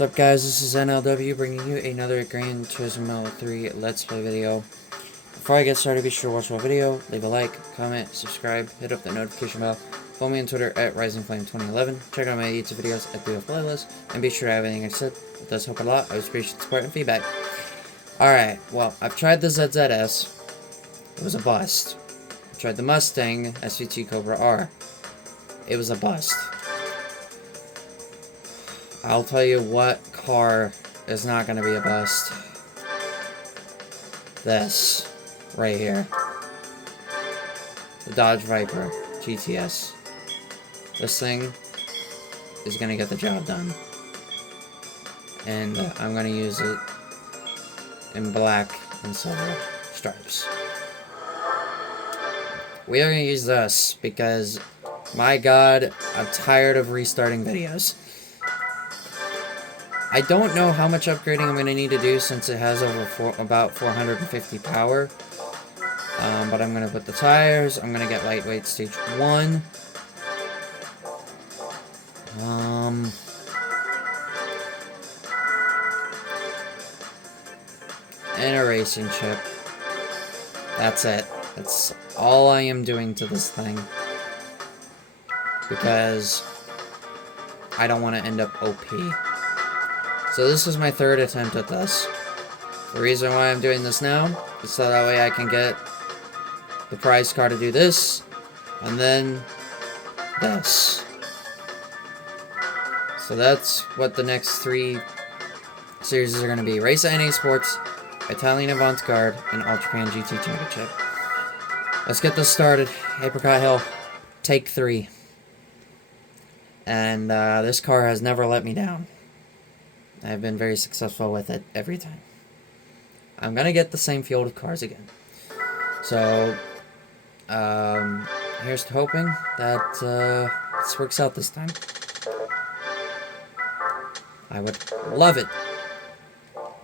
What's up guys, this is NLW bringing you another Gran Turismo 3 Let's Play video. Before I get started, be sure to watch my video, leave a like, comment, subscribe, hit up the notification bell, follow me on Twitter at RisingFlame2011, check out my YouTube videos at the playlist, and be sure to have everything I said. It does help a lot. I would appreciate support and feedback. Alright, well, I've tried the ZZS. It was a bust. I tried the Mustang SVT Cobra R. It was a bust. I'll tell you what car is not going to be a bust. This. Right here. The Dodge Viper GTS. This thing is going to get the job done. And I'm going to use it in black and silver stripes. We are going to use this because, my god, I'm tired of restarting videos. I don't know how much upgrading I'm going to need to do since it has about 450 power. But I'm going to put the tires. I'm going to get lightweight stage 1. And a racing chip. That's it. That's all I am doing to this thing. Because I don't want to end up OP. So this is my third attempt at this. The reason why I'm doing this now is so that way I can get the prize car to do this, and then this. So that's what the next 3 series are going to be. Race at NA Sports, Italian Avant-Garde, and All Japan GT Championship. Let's get this started. Apricot Hill, take 3. And this car has never let me down. I've been very successful with it every time. I'm gonna get the same field of cars again. So, here's to hoping that this works out this time. I would love it.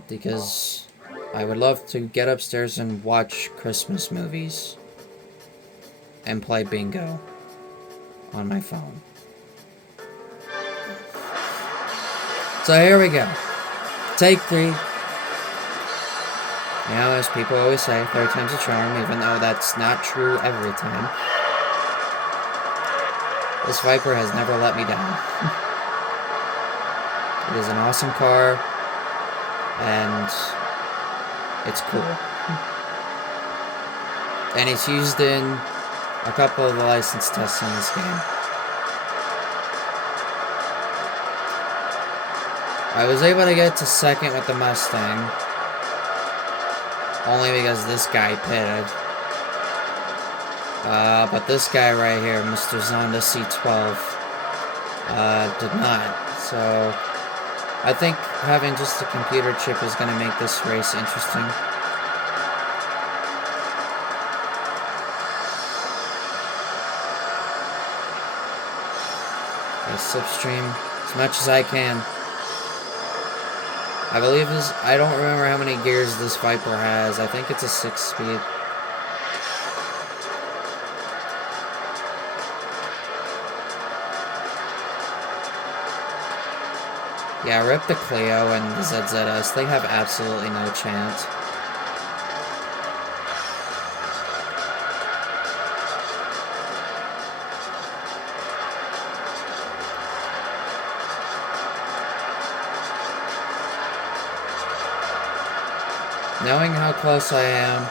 Because I would love to get upstairs and watch Christmas movies. And play bingo on my phone. So here we go. Take 3. You know, as people always say, 3rd time's a charm, even though that's not true every time. This Viper has never let me down. It is an awesome car, and it's cool. And it's used in a couple of the license tests in this game. I was able to get to 2nd with the Mustang, only because this guy pitted. But this guy right here, Mr. Zonda C12, did not. So, I think having just a computer chip is going to make this race interesting. I slipstream as much as I can. I believe this, I don't remember how many gears this Viper has. I think it's a 6-speed. Yeah, rip the Clio and the ZZS. They have absolutely no chance. Knowing how close I am,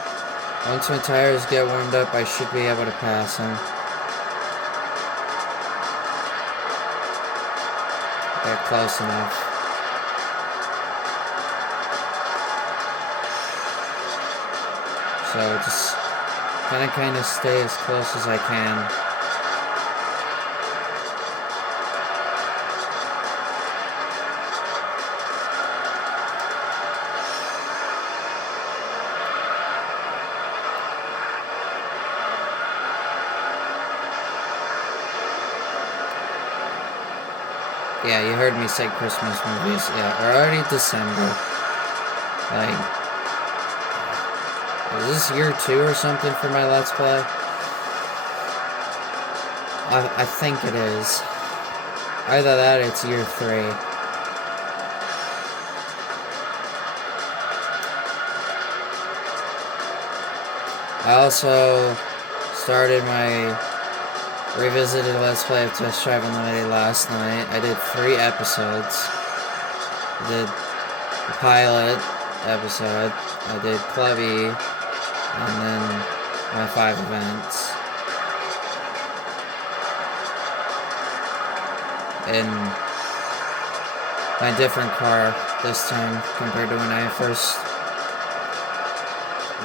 once my tires get warmed up, I should be able to pass him. They're close enough. So just kind of stay as close as I can. Yeah, you heard me say Christmas movies. Yeah, we're already December. Like, is this year 2 or something for my Let's Play? I think it is. Either that or it's year 3. I also started my revisited Let's Play of Test Drive Unlimited last night. I did 3 episodes. I did the pilot episode, I did Clubby, and then my 5 events. In my different car this time compared to when I first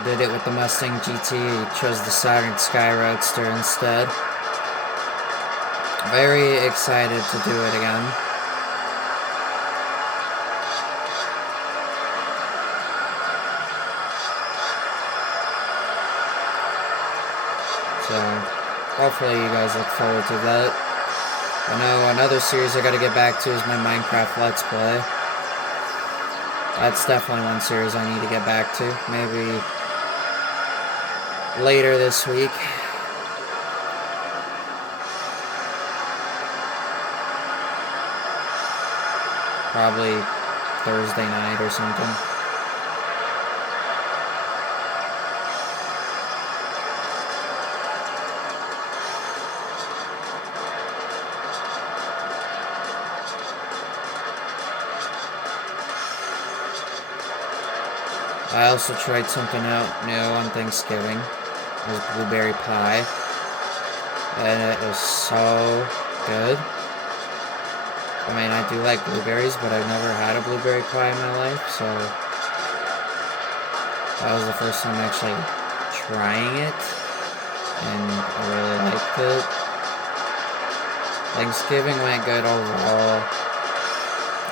did it with the Mustang GT. Chose the Saturn Sky Roadster instead. Very excited to do it again. So, hopefully you guys look forward to that. I know another series I gotta get back to is my Minecraft Let's Play. That's definitely one series I need to get back to. Maybe later this week. Probably Thursday night or something. I also tried something out new on Thanksgiving. It was blueberry pie. And it was so good. I mean, I do like blueberries, but I've never had a blueberry pie in my life, so that was the first time actually trying it, and I really liked it. Thanksgiving went good overall.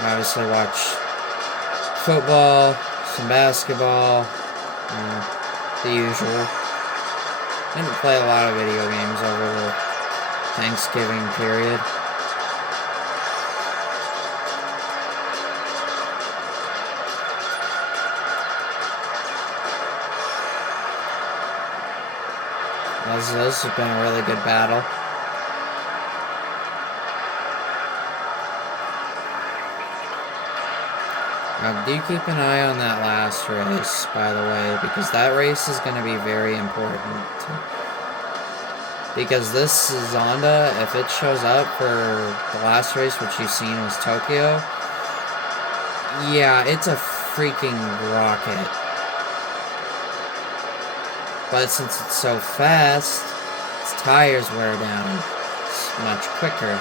I obviously watched football, some basketball, the usual. Didn't play a lot of video games over the Thanksgiving period. This has been a really good battle. Now, do keep an eye on that last race, by the way, because that race is going to be very important. Because this Zonda, if it shows up for the last race, which you've seen was Tokyo, yeah, it's a freaking rocket. But since it's so fast, its tires wear down much quicker.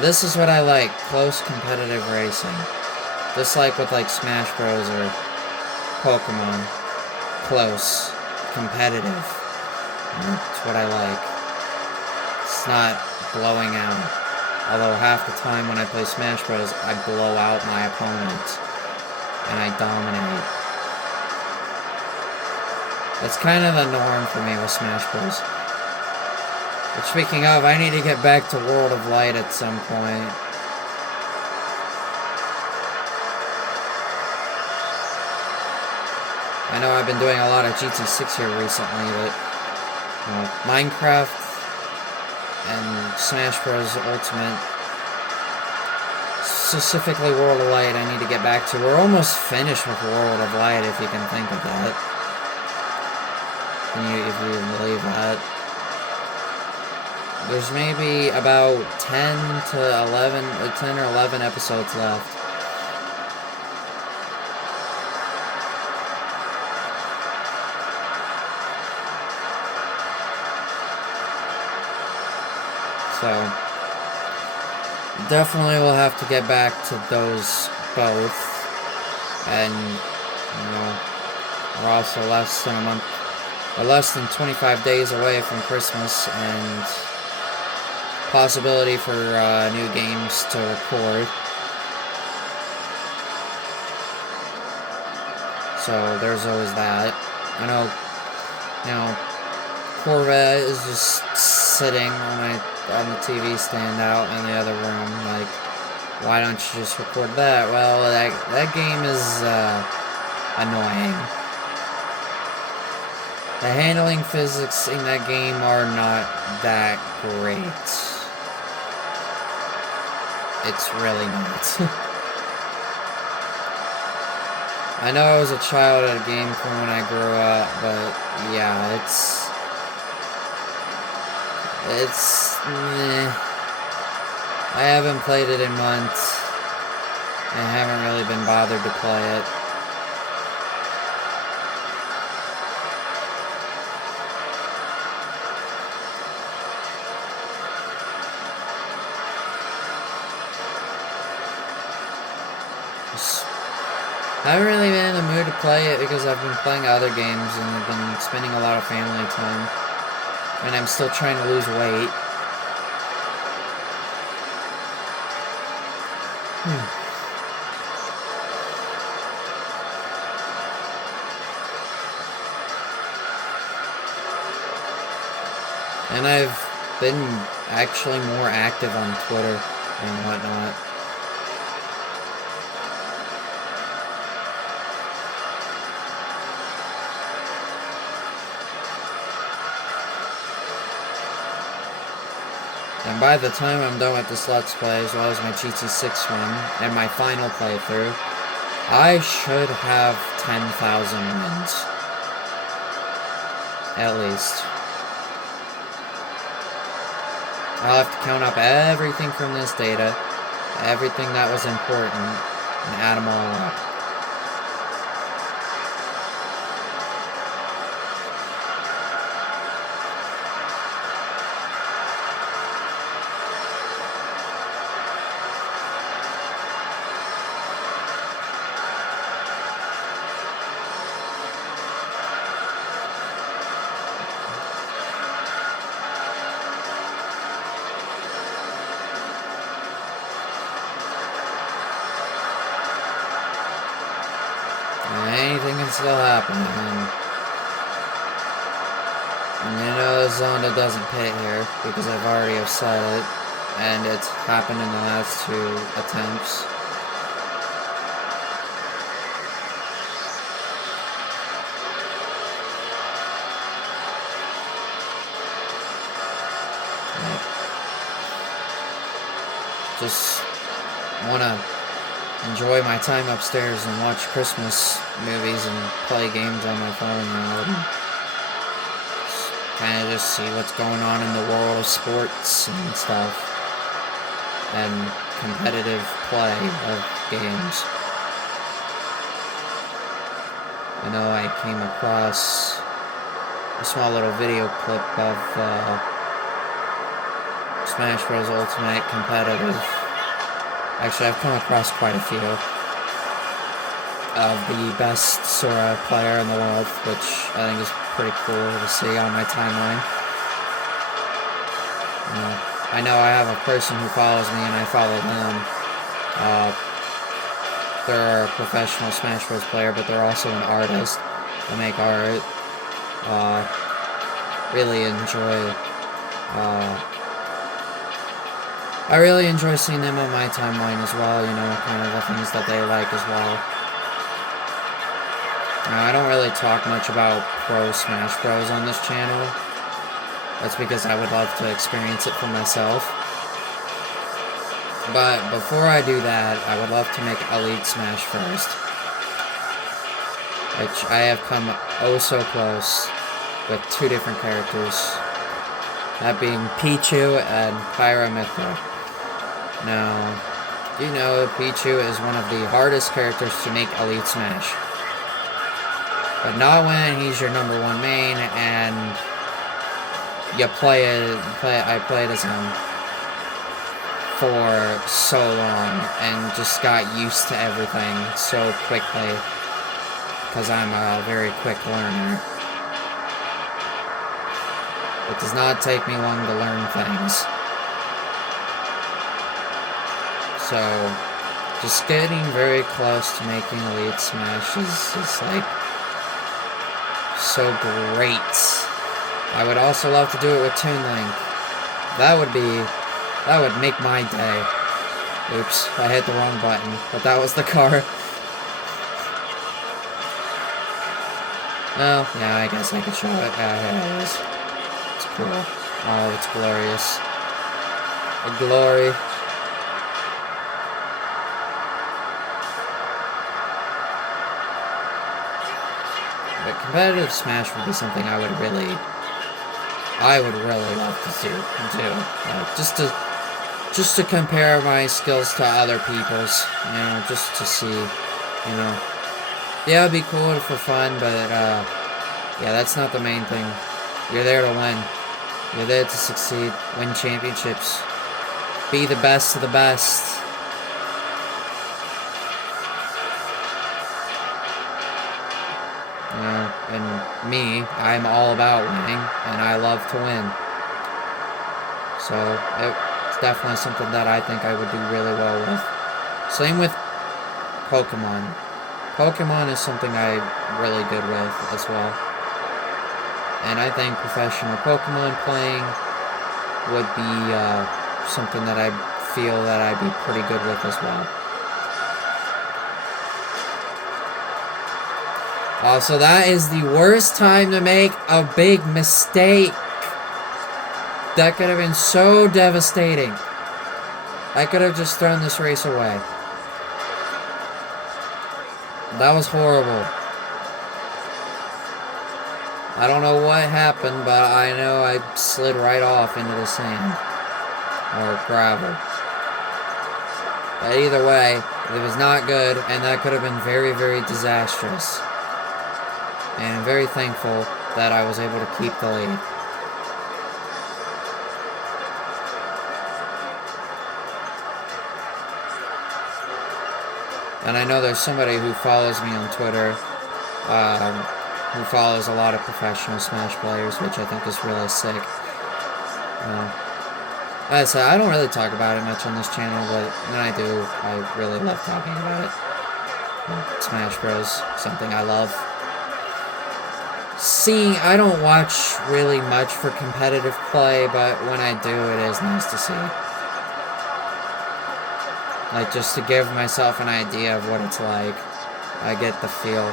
This is what I like, close competitive racing. Just like with like Smash Bros. Or Pokemon. Close, competitive. That's what I like. It's not blowing out. Although half the time when I play Smash Bros, I blow out my opponent. And I dominate. That's kind of the norm for me with Smash Bros. But speaking of, I need to get back to World of Light at some point. I know I've been doing a lot of GT6 here recently, but Minecraft and Smash Bros. Ultimate, specifically World of Light, I need to get back to. We're almost finished with World of Light, if you can think of that. If you believe that. There's maybe about 10 or 11 episodes left. So, definitely will have to get back to those both. And, we're also less than a month, or less than 25 days away from Christmas, and possibility for new games to record. So there's always that. I know, Corvette is just sitting on the TV stand out in the other room. Like, why don't you just record that? Well, that game is annoying. The handling physics in that game are not that great. It's really not. I know I was a child at a game from when I grew up, but yeah, meh. I haven't played it in months. I haven't really been bothered to play it. I haven't really been in the mood to play it because I've been playing other games and I've been spending a lot of family time. And I'm still trying to lose weight. And I've been actually more active on Twitter and whatnot. And by the time I'm done with this Let's Play, as well as my GT6 one, and my final playthrough, I should have 10,000 wins. At least. I'll have to count up everything from this data, everything that was important, and add them all up. Anything can still happen, and you know the Zonda doesn't pay here, because I've already upset it, and it's happened in the last 2 attempts. Just wanna enjoy my time upstairs and watch Christmas movies and play games on my phone now. Kind of just see what's going on in the world of sports and stuff. And competitive play of games. I know I came across a small little video clip of Smash Bros. Ultimate Competitive. Actually, I've come across quite a few of the best Sora player in the world, which I think is pretty cool to see on my timeline. I know I have a person who follows me and I follow them. They're a professional Smash Bros. Player, but they're also an artist. They make art. I really enjoy seeing them on my timeline as well, you know, kind of the things that they like as well. Now, I don't really talk much about Pro Smash Bros. On this channel. That's because I would love to experience it for myself. But before I do that, I would love to make Elite Smash first. Which I have come oh so close with 2 different characters. That being Pichu and Pyramithra. Now, you know Pichu is one of the hardest characters to make Elite Smash. But not when he's your #1 main and I played as him for so long and just got used to everything so quickly because I'm a very quick learner. It does not take me long to learn things. So, just getting very close to making Elite Smash is like so great. I would also love to do it with Toon Link. That would make my day. Oops, I hit the wrong button, but that was the car. Oh, yeah, I guess I could show it. Here it is. It's cool. Oh, it's glorious. A glory. Competitive Smash would be something I would really love to do. Just to compare my skills to other people's, you know, just to see, you know. Yeah, it'd be cool for fun, but, yeah, that's not the main thing. You're there to win. You're there to succeed, win championships, be the best of the best. You know, and me, I'm all about winning, and I love to win. So, it's definitely something that I think I would do really well with. Same with Pokemon. Pokemon is something I'm really good with as well. And I think professional Pokemon playing would be something that I feel that I'd be pretty good with as well. So that is the worst time to make a big mistake. That could have been so devastating. I could have just thrown this race away. That was horrible. I don't know what happened, but I know I slid right off into the sand. Or gravel. But either way, it was not good, and that could have been very, very disastrous. And I'm very thankful that I was able to keep the lead. And I know there's somebody who follows me on Twitter, who follows a lot of professional Smash players, which I think is really sick. Like I said, I don't really talk about it much on this channel, but when I do, I really love talking about it. Smash Bros. Something I love. I don't watch really much for competitive play, but when I do, it is nice to see. Like, just to give myself an idea of what it's like. I get the feel.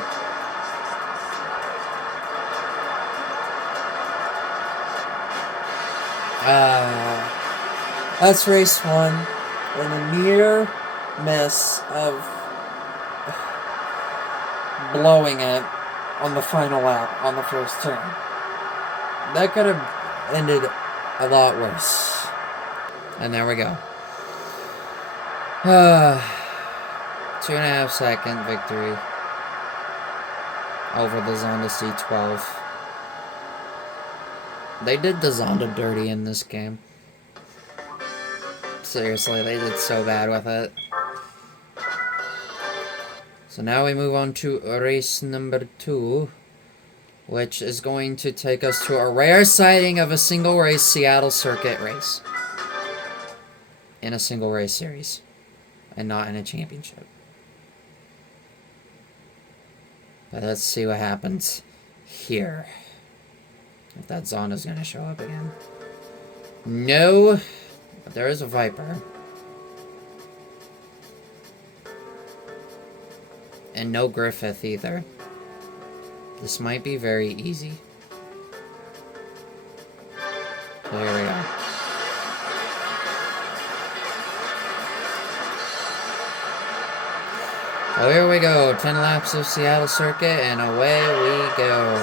That's race 1. And a near miss of blowing it on the final lap, on the first turn. That could have ended a lot worse. And there we go. 2.5 second victory over the Zonda C12. They did the Zonda dirty in this game. Seriously, they did so bad with it. So now we move on to race number 2, which is going to take us to a rare sighting of a single race Seattle circuit race. In a single race series. And not in a championship. But let's see what happens here. If that Zonda's gonna show up again. No, but there is a Viper. And no Griffith either. This might be very easy. So here we go. Oh, here we go. 10 laps of Seattle Circuit, and away we go.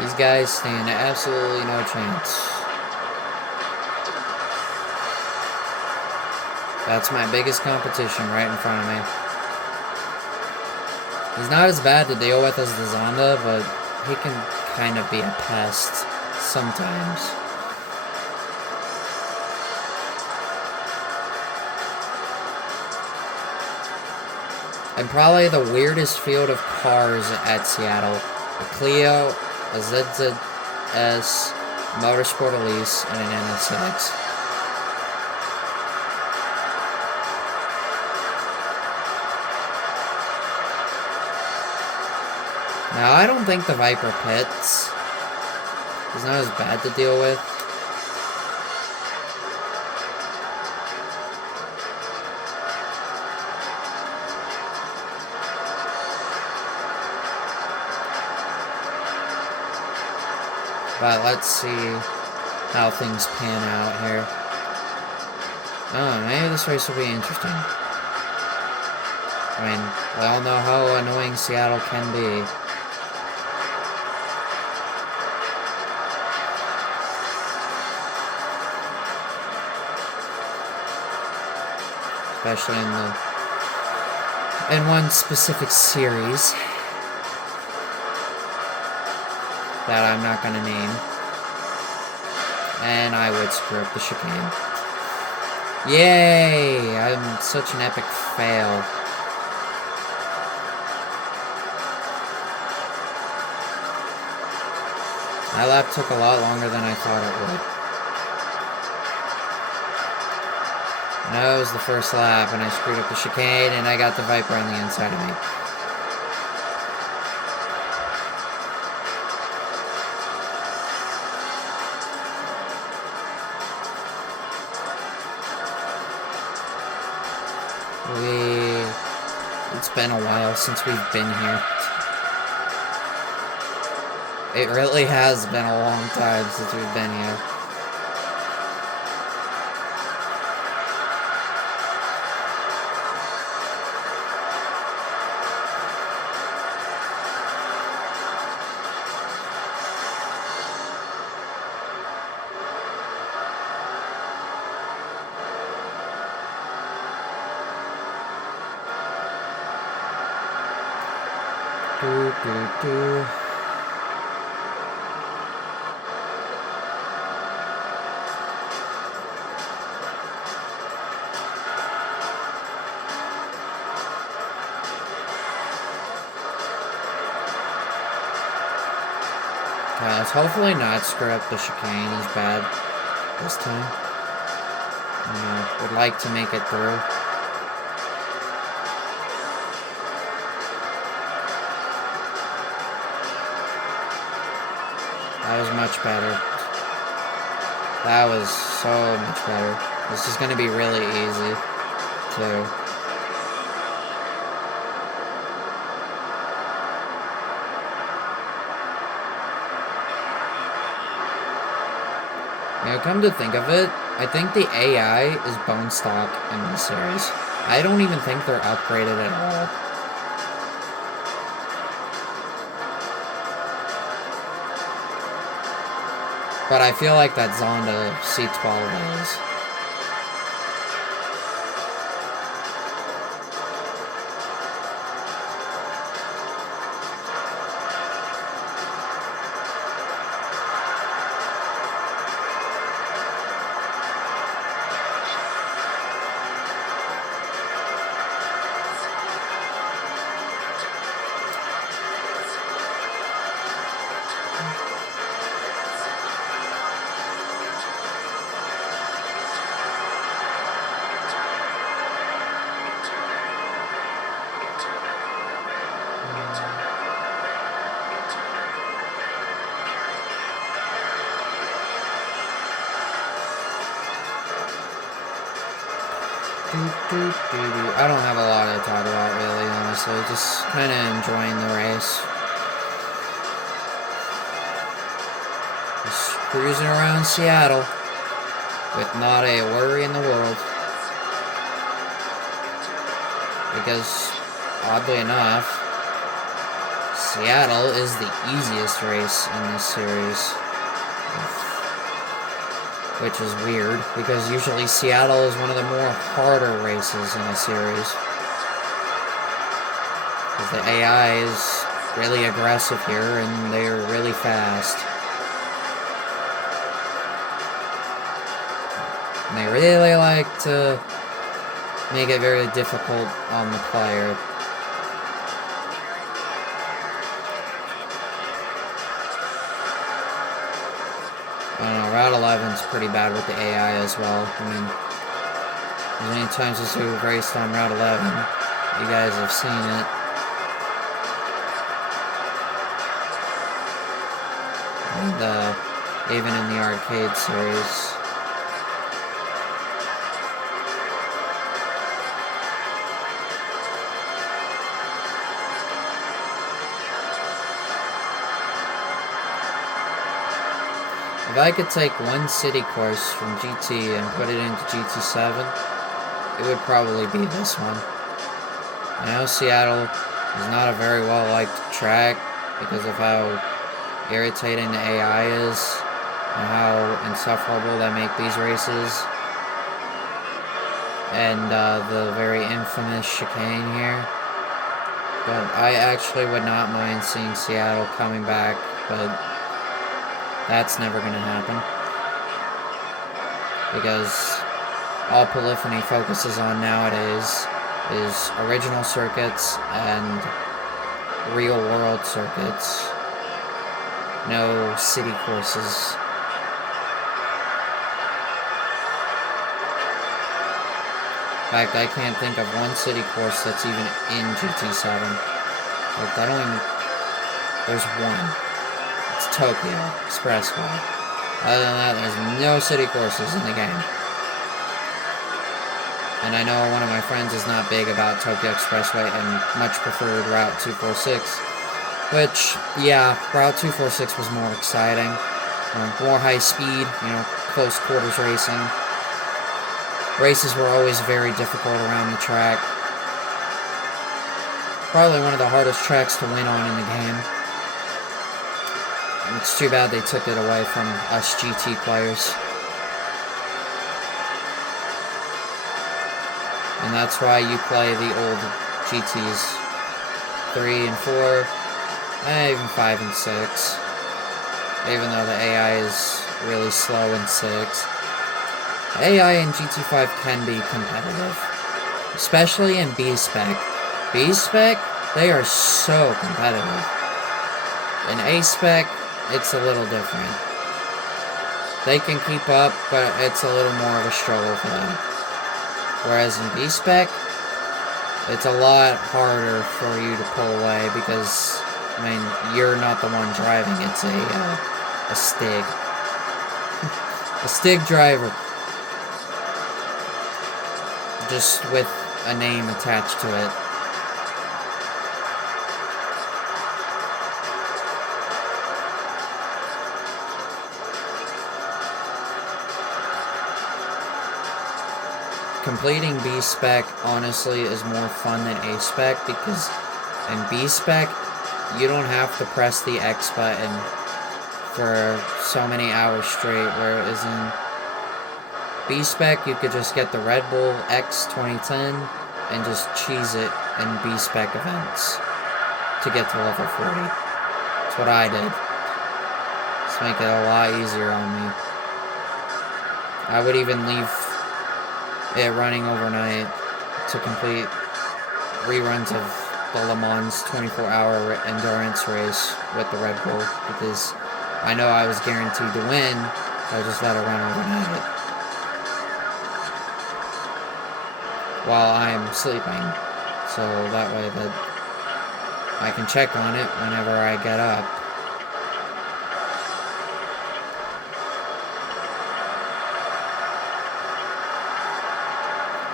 These guys stand absolutely no chance. That's my biggest competition right in front of me. He's not as bad to deal with as the Zonda, but he can kind of be a pest sometimes. And probably the weirdest field of cars at Seattle. A Clio, a ZZS, Motorsport Elise, and an NSX. Now, I don't think the Viper pits. He's not as bad to deal with. But let's see how things pan out here. Oh, maybe this race will be interesting. I mean, we all know how annoying Seattle can be. Especially in one specific series that I'm not gonna name. And I would screw up the chicane. Yay! I'm such an epic fail. My lap took a lot longer than I thought it would. That was the first lap, and I screwed up the chicane, and I got the Viper on the inside of me. It's been a while since we've been here. It really has been a long time since we've been here. Do. Let's hopefully not screw up the chicane as bad this time. Would like to make it through. That was much better. That was so much better. This is going to be really easy, too. You know, come to think of it, I think the AI is bone stock in this series. I don't even think they're upgraded at all. But I feel like that Zonda C12 is. I don't have a lot to talk about, really, honestly. Just kind of enjoying the race. Just cruising around Seattle with not a worry in the world. Because, oddly enough, Seattle is the easiest race in this series. Which is weird, because usually Seattle is one of the more harder races in a series. Because the AI is really aggressive here, and they're really fast. And they really like to make it very difficult on the player. I don't know, Route 11's pretty bad with the AI as well. I mean, as many times as we've raced on Route 11, you guys have seen it. And, even in the arcade series. If I could take one city course from GT and put it into GT7, it would probably be this one. I know Seattle is not a very well-liked track because of how irritating the AI is and how insufferable they make these races. And the very infamous chicane here. But I actually would not mind seeing Seattle coming back, but that's never going to happen. Because all Polyphony focuses on nowadays is original circuits and real-world circuits. No city courses. In fact, I can't think of one city course that's even in GT7. Like, I don't even... There's one. It's Tokyo Expressway. Other than that, there's no city courses in the game. And I know one of my friends is not big about Tokyo Expressway and much preferred Route 246. Which, yeah, Route 246 was more exciting. More high speed, you know, close quarters racing. Races were always very difficult around the track. Probably one of the hardest tracks to win on in the game. And it's too bad they took it away from us GT players. And that's why you play the old GTs. 3 and 4, and even 5 and 6. Even though the AI is really slow in 6. AI in GT5 can be competitive. Especially in B-Spec. B-Spec, they are so competitive. In A-Spec, it's a little different. They can keep up, but it's a little more of a struggle for them. Whereas in B-Spec, it's a lot harder for you to pull away because, I mean, you're not the one driving. It's a Stig. A Stig driver. Just with a name attached to it. Completing B-Spec, honestly, is more fun than A-Spec because in B-Spec, you don't have to press the X button for so many hours straight, whereas in B-Spec, you could just get the Red Bull X 2010 and just cheese it in B-Spec events to get to level 40. That's what I did. Just make it a lot easier on me. I would even leave it running overnight to complete reruns of the Le Mans 24-hour endurance race with the Red Bull because I know I was guaranteed to win, so I just let it run overnight while I'm sleeping, so that way that I can check on it whenever I get up.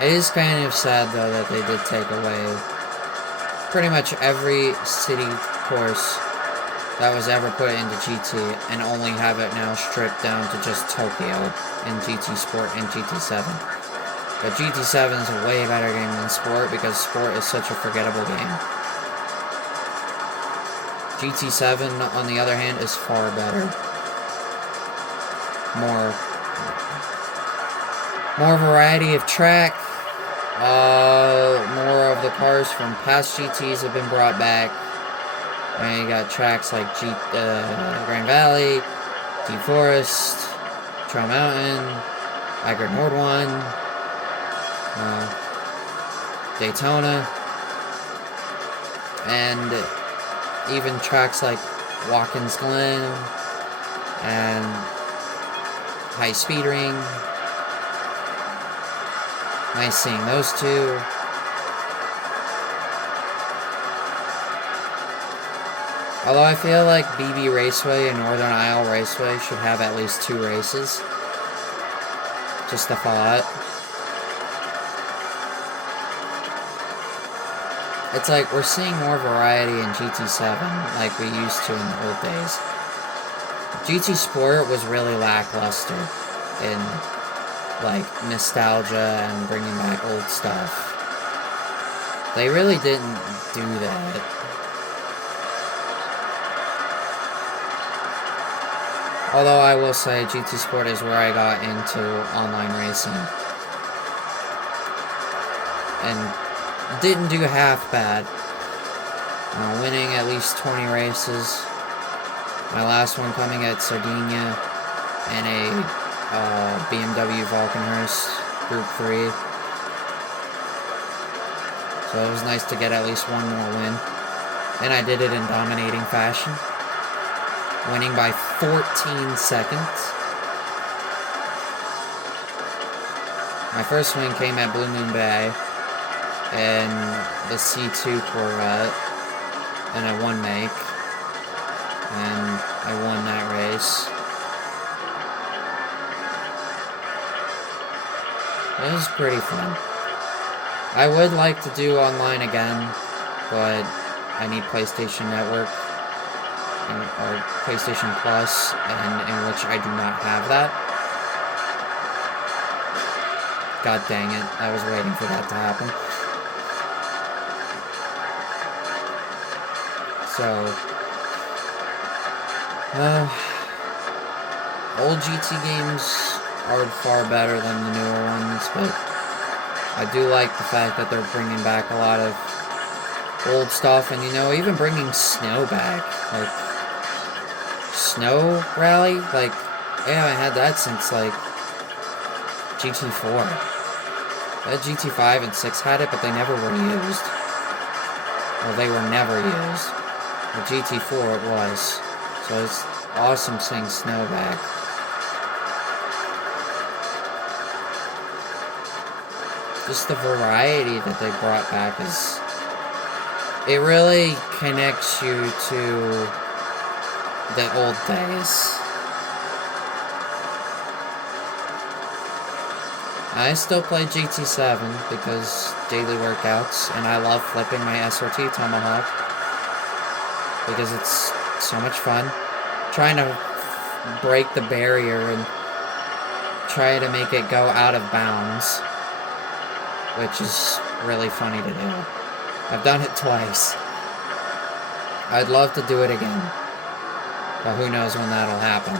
It is kind of sad, though, that they did take away pretty much every city course that was ever put into GT and only have it now stripped down to just Tokyo in GT Sport and GT7. But GT7 is a way better game than Sport because Sport is such a forgettable game. GT7, on the other hand, is far better. More variety of track. More of the cars from past GTs have been brought back. And you got tracks like Grand Valley, Deep Forest, Trail Mountain, Eiger Nord 1, Daytona, and even tracks like Watkins Glen and High Speed Ring. Nice seeing those two. Although I feel like BB Raceway and Northern Isle Raceway should have at least 2 races. Just a thought. It's like we're seeing more variety in GT7 like we used to in the old days. GT Sport was really lackluster in, like, nostalgia and bringing back old stuff. They really didn't do that. Although I will say GT Sport is where I got into online racing. And didn't do half bad. Winning at least 20 races. My last one coming at Sardinia in a BMW Valkenhurst Group 3. So it was nice to get at least one more win. And I did it in dominating fashion. Winning by 14 seconds. My first win came at Blue Moon Bay in the C2 Corvette in a one make. And I won that race. It was pretty fun. I would like to do online again, but I need PlayStation Network or PlayStation Plus, and in which I do not have that. God dang it, I was waiting for that to happen. So, old GT games are far better than the newer ones, but I do like the fact that they're bringing back a lot of old stuff, and, you know, even bringing snow back, like, Snow Rally, like, yeah, I had that since, like, GT4. That GT5 and 6 had it, but they never were used. Well, they were never used. The GT4 it was. So it's awesome seeing snow back. Just the variety that they brought back is... It really connects you to the old days. I still play GT7 because daily workouts, and I love flipping my SRT Tomahawk because it's so much fun. Trying to break the barrier and try to make it go out of bounds, which is really funny to do. I've done it twice. I'd love to do it again, but who knows when that'll happen.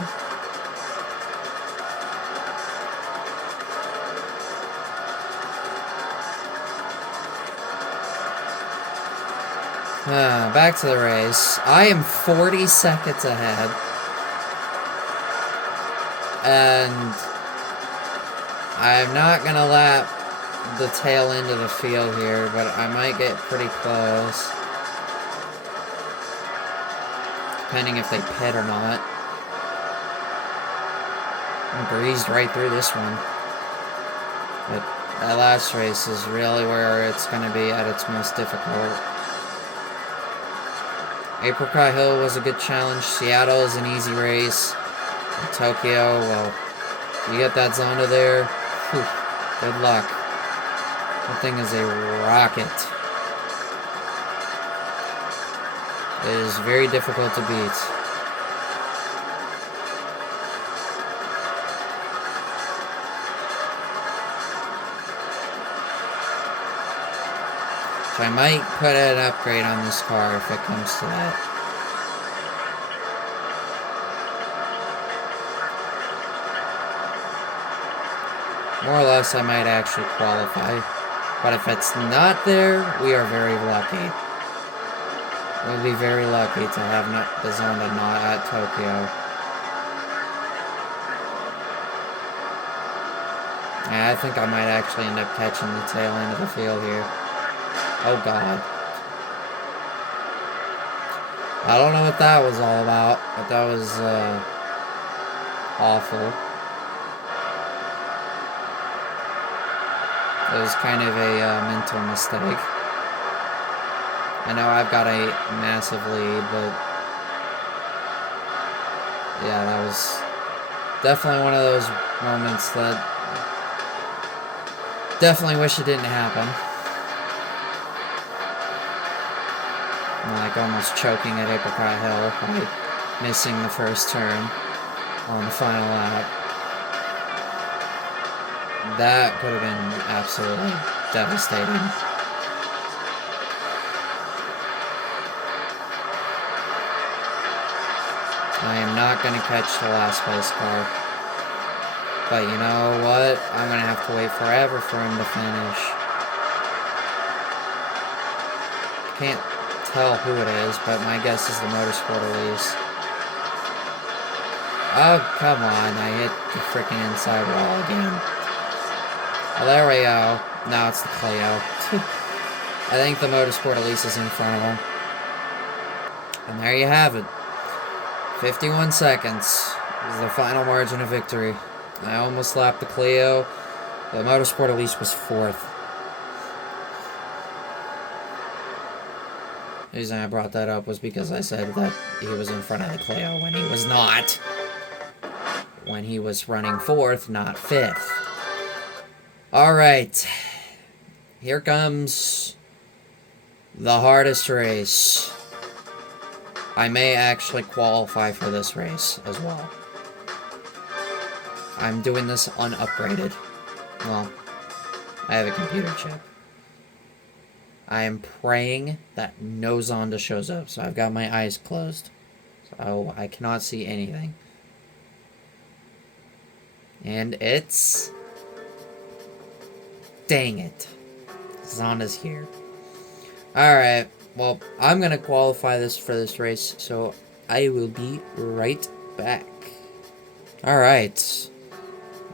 Back to the race. I am 40 seconds ahead. And I'm not gonna lap the tail end of the field here, but I might get pretty close. Depending if they pit or not. I breezed right through this one. But that last race is really where it's gonna be at its most difficult. Apricot Hill was a good challenge. Seattle is an easy race. And Tokyo, well, you get that Zonda there. Whew, good luck. That thing is a rocket. It is very difficult to beat. So I might put an upgrade on this car if it comes to that. More or less, I might actually qualify. But if it's not there, we are very lucky. We'll be very lucky to have the Zonda not at Tokyo. Yeah, I think I might actually end up catching the tail end of the field here. Oh god. I don't know what that was all about, but that was awful. It was kind of a mental mistake. I know I've got a massive lead, but yeah, that was definitely one of those moments that definitely wish it didn't happen. I'm like almost choking at Apricot Hill by missing the first turn. on the final lap. That could have been absolutely devastating. I am not going to catch the last place car. But you know what? I'm going to have to wait forever for him to finish. Can't tell who it is, but my guess is the Motorsport Elise. Oh, come on. I hit the freaking inside wall again. Well, there we go. Now it's the Clio. I think the Motorsport Elise is in front of him. And there you have it. 51 seconds is the final margin of victory. I almost lapped the Clio. The Motorsport Elise was 4th. The reason I brought that up was because I said that he was in front of the Clio when he was not. When he was running 4th, not 5th. Alright. Here comes the hardest race. I may actually qualify for this race as well. I'm doing this unupgraded. Well, I have a computer chip. I am praying that no Zonda shows up, so I've got my eyes closed. So I cannot see anything. And it's... Dang it. Zonda's here. Alright, well, I'm gonna qualify for this race, so I will be right back. Alright.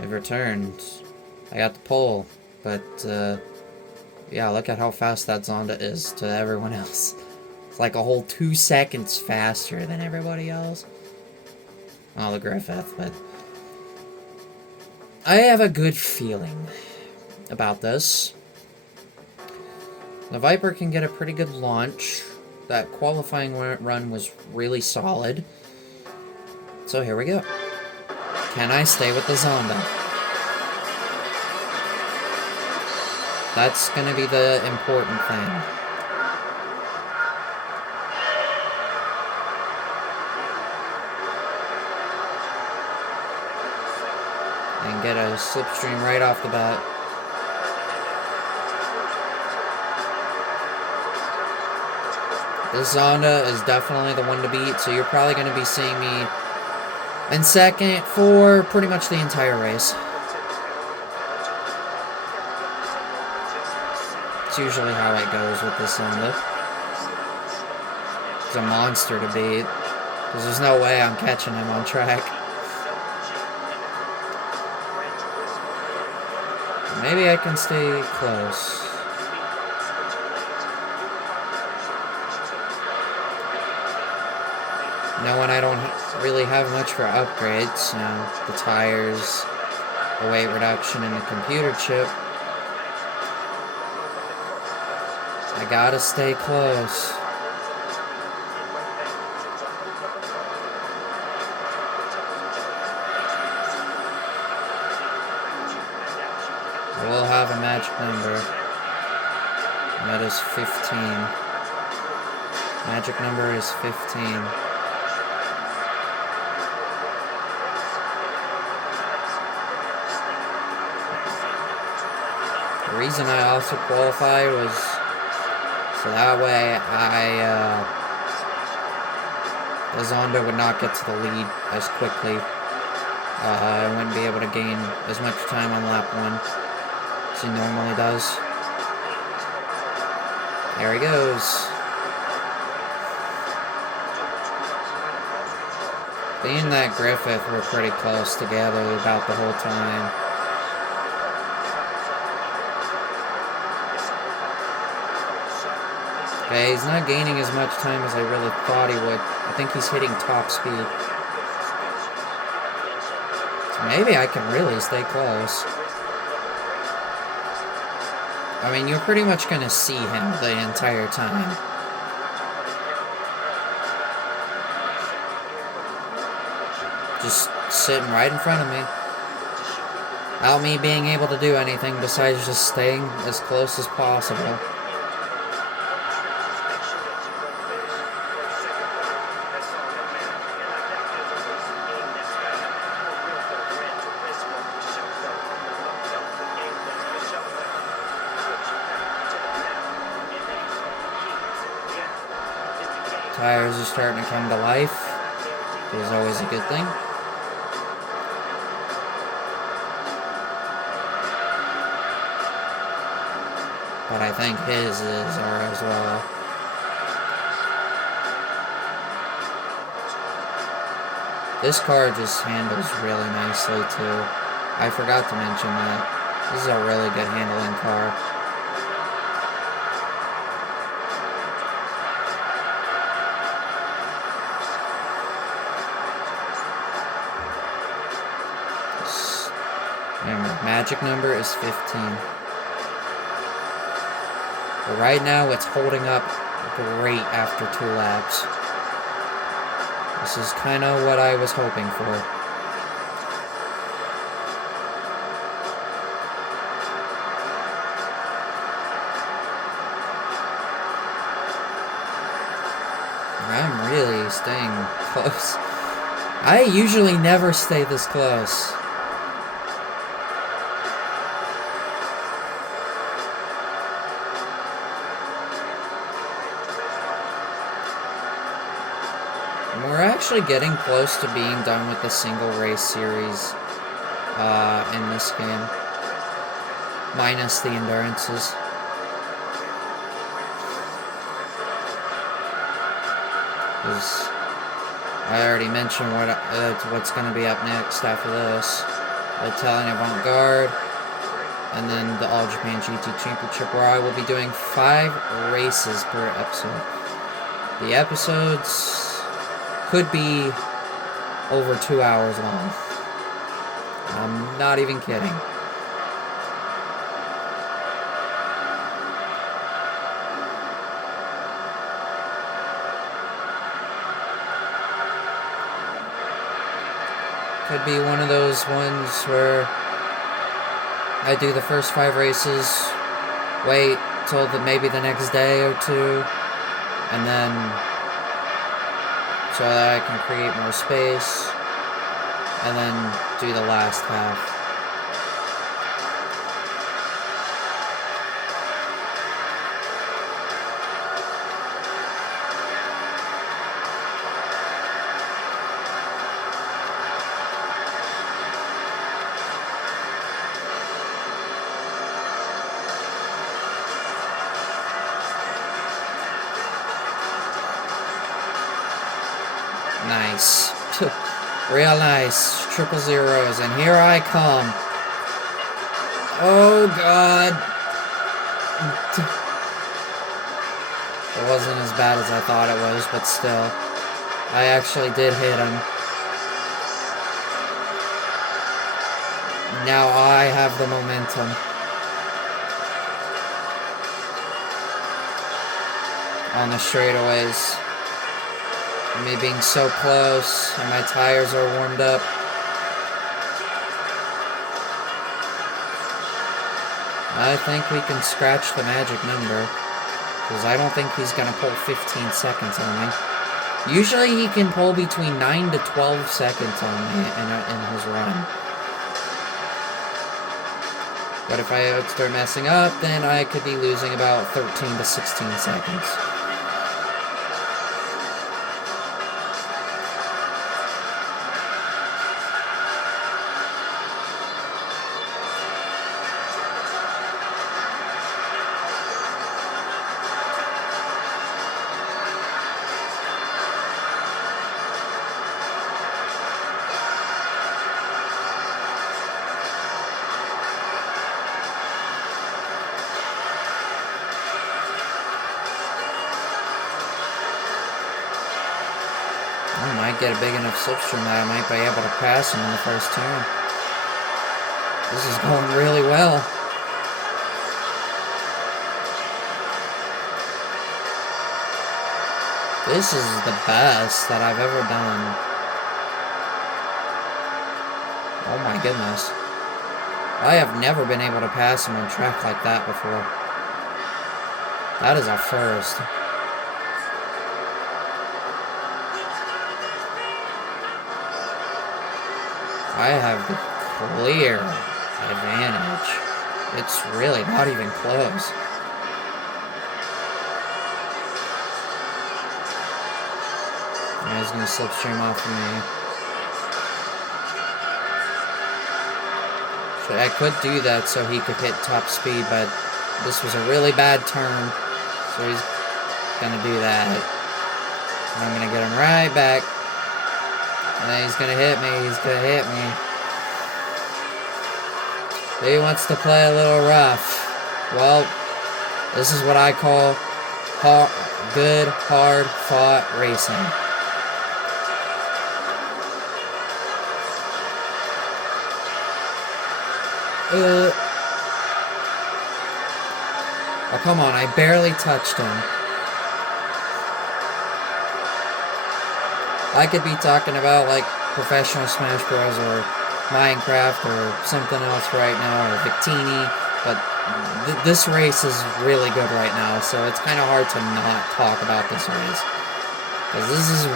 I've returned. I got the pole, but, yeah, look at how fast that Zonda is to everyone else. It's like a whole 2 seconds faster than everybody else. Oh, the Griffith, but... I have a good feeling about this. The Viper can get a pretty good launch. That qualifying run was really solid. So here we go. Can I stay with the Zonda? That's going to be the important thing. And get a slipstream right off the bat. This Zonda is definitely the one to beat, so you're probably going to be seeing me in second for pretty much the entire race. It's usually how it goes with this Zonda. He's a monster to beat, because there's no way I'm catching him on track. Maybe I can stay close. Now when I don't really have much for upgrades, you know, the tires, the weight reduction, and the computer chip, I gotta stay close. I will have a magic number, and that is 15. Magic number is 15. The reason I also qualified was so that way the Zonda would not get to the lead as quickly. I wouldn't be able to gain as much time on lap 1 as he normally does. There he goes. Me and that Griffith were pretty close together about the whole time. Okay, he's not gaining as much time as I really thought he would. I think he's hitting top speed. So maybe I can really stay close. I mean, you're pretty much going to see him the entire time. Just sitting right in front of me. Without me being able to do anything besides just staying as close as possible. Tires are starting to come to life, which is always a good thing. But I think his are as well. This car just handles really nicely too. I forgot to mention that. This is a really good handling car. Remember, magic number is 15. But right now, it's holding up great after 2 laps. This is kind of what I was hoping for. I'm really staying close. I usually never stay this close. We're actually getting close to being done with the single race series in this game. Minus the endurances. Because I already mentioned what's going to be up next after this. The Italian Avant-Garde. And then the All Japan GT Championship, where I will be doing 5 races per episode. The episodes could be over 2 hours long. I'm not even kidding. Could be one of those ones where I do the first 5 races, wait till maybe the next day or 2, and then so that I can create more space, and then do the last half. Nice. Real nice. 000s, and here I come. Oh, God. It wasn't as bad as I thought it was, but still. I actually did hit him. Now I have the momentum. On the straightaways. Me being so close, and my tires are warmed up. I think we can scratch the magic number, because I don't think he's going to pull 15 seconds on me. Usually he can pull between 9 to 12 seconds on me in his run. But if I start messing up, then I could be losing about 13 to 16 seconds. I might get a big enough slipstream that I might be able to pass him in the first turn. This is going really well. This is the best that I've ever done. Oh my goodness. I have never been able to pass him on track like that before. That is a first. I have the clear advantage. It's really not even close. Yeah, he's gonna slipstream off of me. So I could do that so he could hit top speed, but this was a really bad turn. So he's gonna do that. And I'm gonna get him right back. And then he's gonna hit me. He's gonna hit me. He wants to play a little rough. Well, this is what I call good, hard-fought racing. Oh, come on. I barely touched him. I could be talking about, like, professional Smash Bros. Or Minecraft or something else right now, or Victini, but this race is really good right now, so it's kind of hard to not talk about this race. Because this is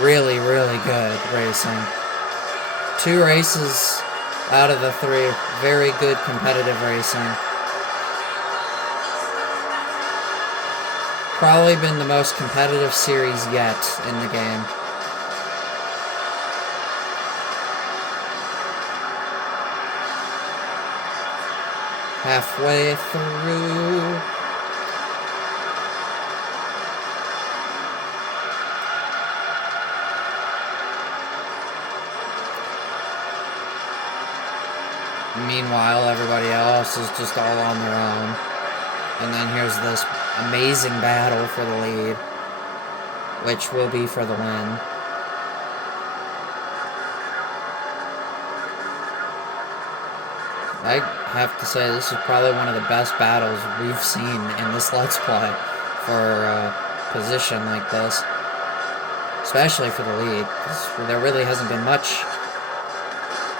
really, really good racing. 2 races out of the 3, very good competitive racing. Probably been the most competitive series yet in the game. Halfway through. Meanwhile, everybody else is just all on their own. And then here's this amazing battle for the lead, which will be for the win. I have to say, this is probably one of the best battles we've seen in this Let's Play for a position like this. Especially for the lead, because there really hasn't been much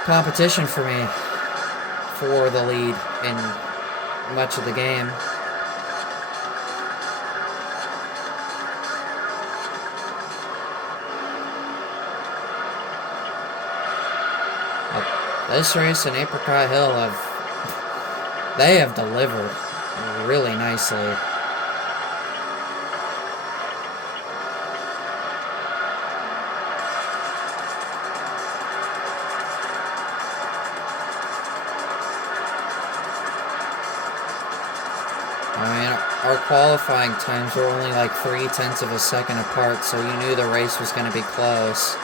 competition for me for the lead in much of the game. This race and Apricot Hill they have delivered really nicely. I mean, our qualifying times were only like 0.3 of a second apart, so you knew the race was going to be close.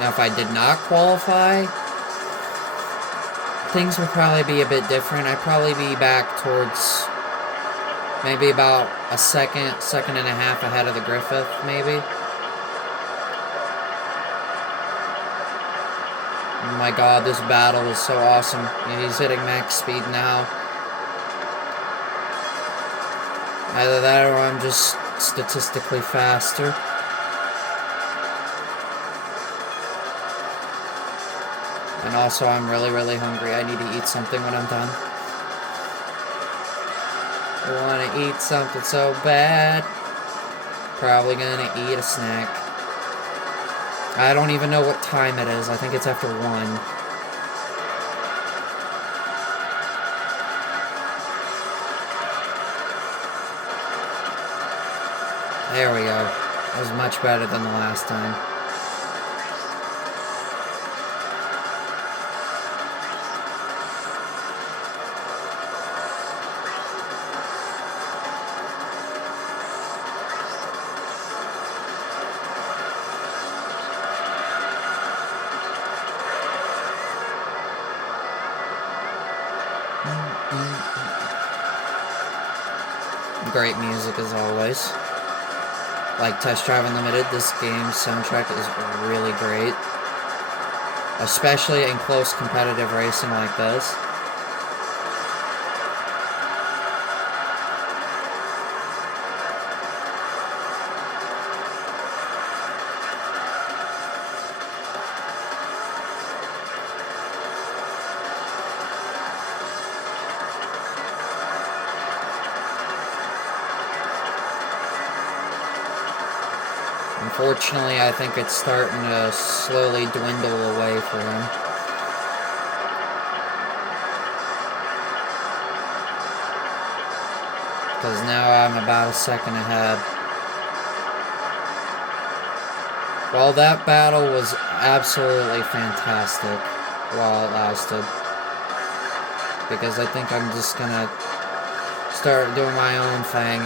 Now, if I did not qualify, things would probably be a bit different. I'd probably be back towards maybe about a second and a half ahead of the Griffith, maybe. Oh my god, this battle is so awesome. He's hitting max speed now. Either that or I'm just statistically faster. And also, I'm really, really hungry. I need to eat something when I'm done. I want to eat something so bad. Probably gonna eat a snack. I don't even know what time it is. I think it's after 1. There we go. That was much better than the last time. Great music as always. Like Test Drive Unlimited, this game's soundtrack is really great. Especially in close competitive racing like this. Unfortunately, I think it's starting to slowly dwindle away for him. because now I'm about a second ahead. Well, that battle was absolutely fantastic while it lasted. Because I think I'm just gonna start doing my own thing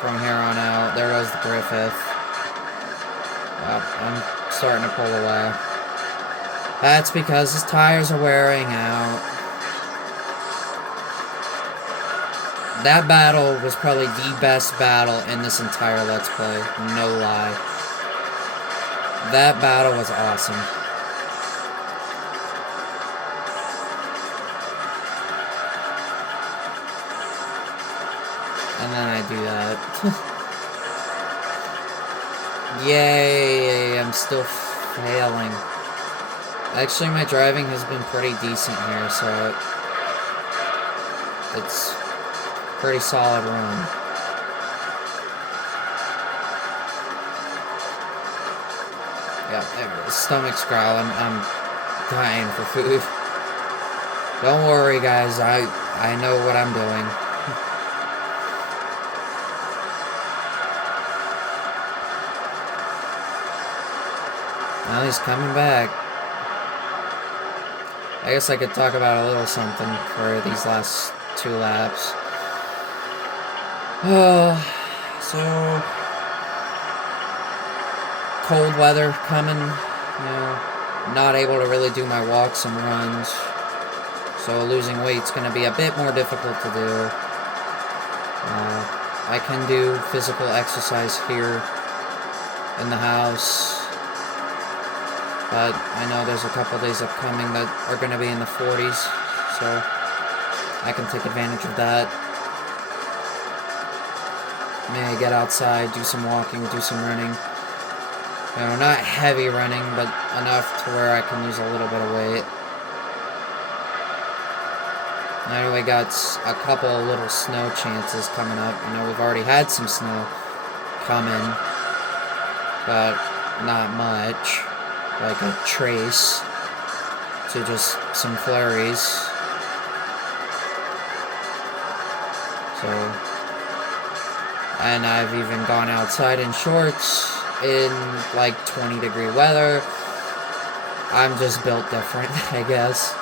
from here on out. There goes the Griffith. I'm starting to pull away. That's because his tires are wearing out. That battle was probably the best battle in this entire Let's Play. No lie. That battle was awesome. And then I do that. Yay, I'm still failing. Actually, my driving has been pretty decent here, so it's pretty solid run. Yeah, there it is. Stomach's growling. I'm dying for food. Don't worry, guys. I know what I'm doing. Well, he's coming back. I guess I could talk about a little something for these last 2 laps. So cold weather coming, you know, not able to really do my walks and runs. So losing weight's going to be a bit more difficult to do. I can do physical exercise here in the house. But I know there's a couple days upcoming that are going to be in the 40s, so I can take advantage of that. May get outside, do some walking, do some running. You know, not heavy running, but enough to where I can lose a little bit of weight. I know we got a couple little snow chances coming up. You know, we've already had some snow coming, but not much. Like a trace to just some flurries. So, and I've even gone outside in shorts in like 20-degree weather. I'm just built different, I guess.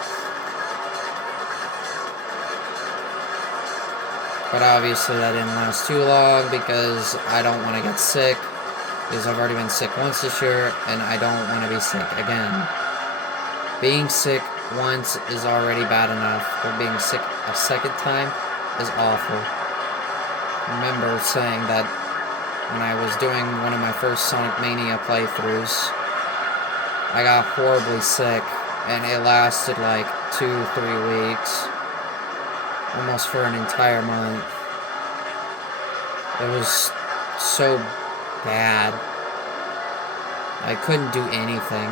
But obviously that didn't last too long because I don't want to get sick. Because I've already been sick once this year, and I don't want to be sick again. Being sick once is already bad enough, but being sick a second time is awful. I remember saying that when I was doing one of my first Sonic Mania playthroughs, I got horribly sick, and it lasted like 2-3 weeks. Almost for an entire month. It was so bad. I couldn't do anything.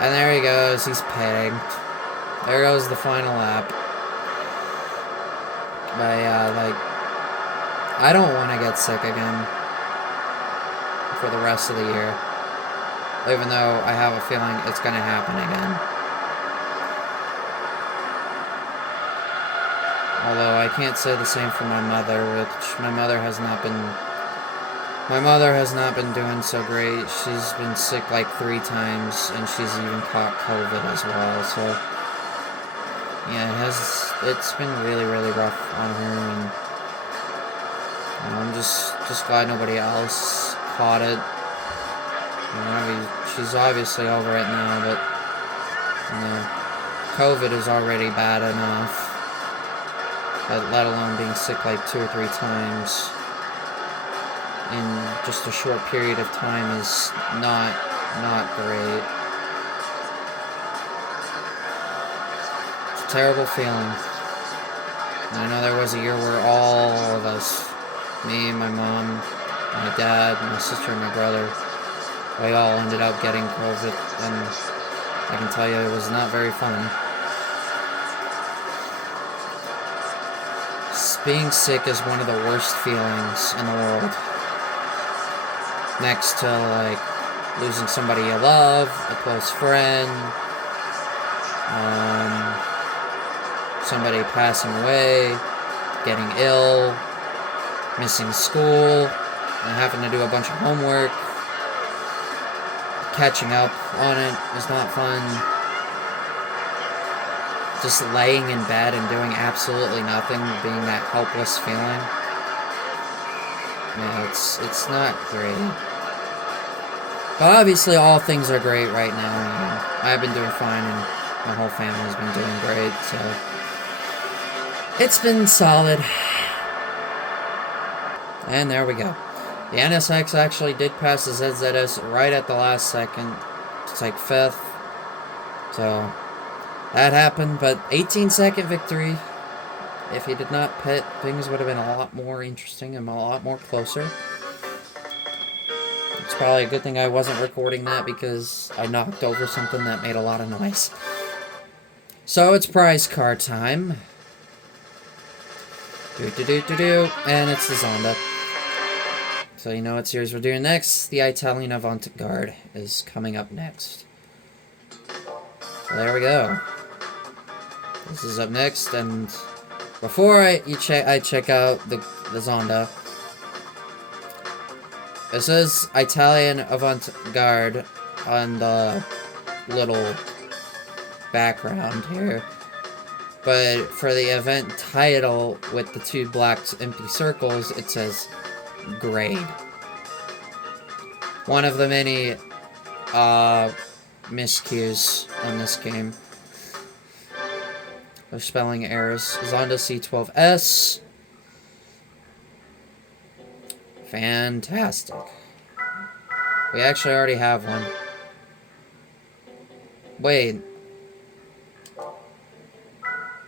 And there he goes, he's pegged. There goes the final lap. But yeah, like, I don't want to get sick again for the rest of the year. Even though I have a feeling it's going to happen again. Although I can't say the same for my mother, which my mother has not been doing so great. She's been sick like 3 times, and she's even caught COVID as well. So yeah, it's been really, really rough on her, and you know, I'm just glad nobody else caught it. You know, she's obviously over it now, but you know, COVID is already bad enough. But let alone being sick like 2 or 3 times in just a short period of time is not great. It's a terrible feeling. And I know there was a year where all of us, me, my mom, my dad, my sister, and my brother, we all ended up getting COVID, and I can tell you it was not very fun. Being sick is one of the worst feelings in the world. Next to, like, losing somebody you love, a close friend, somebody passing away, getting ill, missing school, and having to do a bunch of homework. Catching up on it is not fun. Just laying in bed and doing absolutely nothing, being that helpless feeling. Yeah, it's not great. But obviously all things are great right now. You know, I've been doing fine and my whole family's been doing great, so it's been solid. And there we go. The NSX actually did pass the ZZS right at the last second. It's like 5th. So that happened, but 18-second victory. If he did not pit, things would have been a lot more interesting and a lot more closer. It's probably a good thing I wasn't recording that because I knocked over something that made a lot of noise. So it's prize car time. And it's the Zonda. So you know what series we're doing next? The Italian Avant-Garde is coming up next. So there we go. This is up next, and before I check out the Zonda, it says Italian Avant-Garde on the little background here. But for the event title with the 2 black empty circles, it says grade. One of the many miscues on this game. Or spelling errors. Zonda C12S. Fantastic. We actually already have one. Wait.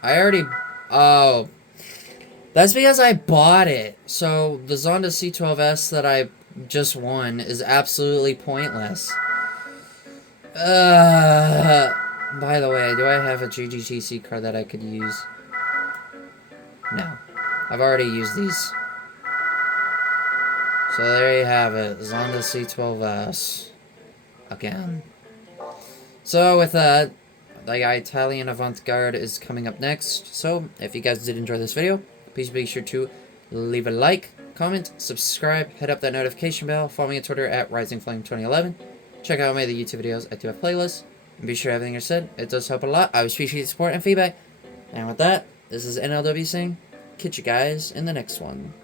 I already... Oh. That's because I bought it. So, the Zonda C12S that I just won is absolutely pointless. By the way, do I have a GGTC card that I could use? No. I've already used these. So there you have it. Zonda C12S. Again. So with that, the Italian Avant-Garde is coming up next. So, if you guys did enjoy this video, please be sure to leave a like, comment, subscribe, hit up that notification bell, follow me on Twitter at RisingFlame2011. Check out my other YouTube videos. I do have playlists. And be sure everything I said, it does help a lot. I always appreciate support and feedback. And with that, this is NLW saying, catch you guys in the next one.